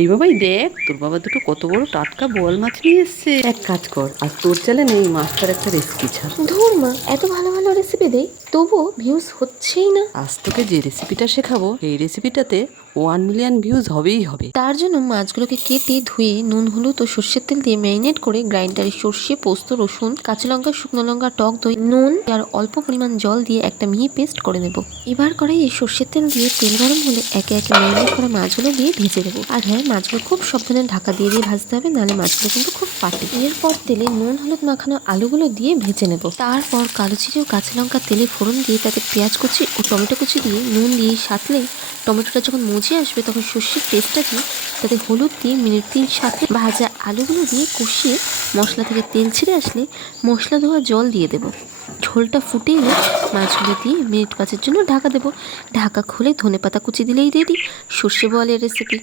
এই বাবাই দেখ, তোর বাবা দুটো কত বড় টাটকা বোয়াল মাছ নিয়ে এসছে। এক কাজ কর, আর তোর চ্যানেলে এই মাছটার একটা রেসিপি ছাড়। ধুর মা, এত ভালো ভালো রেসিপি দেই তবুও ভিউজ হচ্ছেই না। আজ তোকে যে রেসিপিটা শেখাবো, এই রেসিপিটাতে 1 মিলিয়ন ভিউজ হবেই হবে। তার জন্য মাছগুলোকে কেটে ধুয়ে নুন হলুদ ও সর্ষের তেল দিয়ে ম্যারিনেট করে গ্রাইন্ডারে সর্ষে, পোস্ত, রসুন, কাঁচা লঙ্কা, শুকনো লঙ্কা, টক দই, নুন আর অল্প পরিমাণ জল দিয়ে একটা মিহি পেস্ট করে নেব। এবার কড়াইয়ে সর্ষের তেল দিয়ে তেল গরম হলে একে একে ম্যারিনেট করা মাছগুলো দিয়ে ভেজে দেবো। আর হ্যাঁ, মাছগুলো খুব সাবধানে ঢাকা দিয়ে দিয়ে ভাজতে হবে, নাহলে মাছগুলো কিন্তু খুব ফাটে। এরপর তেলে নুন হলুদ মাখানো আলুগুলো দিয়ে ভেজে নেব। তারপর কালো জিরে ও কাঁচা লঙ্কা তেলে ফোড়ন দিয়ে তাতে পেঁয়াজ কুচি ও টমেটো কুচি দিয়ে নুন দিয়ে সাঁতলে টমেটোটা যখন মজে আসবে তখন সর্ষের পেস্টটা দিয়ে তাতে হলুদ দিয়ে মিনিট 3-7 ভাজা আলুগুলো দিয়ে কষিয়ে মশলা থেকে তেল ছেড়ে আসলে মশলা ধোয়া জল দিয়ে দেবো। ঝোলটা ফুটে এলে মাছগুলো দিয়ে মিনিট 5-এর জন্য ঢাকা দেবো। ঢাকা খুলে ধনেপাতা কুচি দিলেই রেডি সর্ষে বোয়ালের রেসিপি।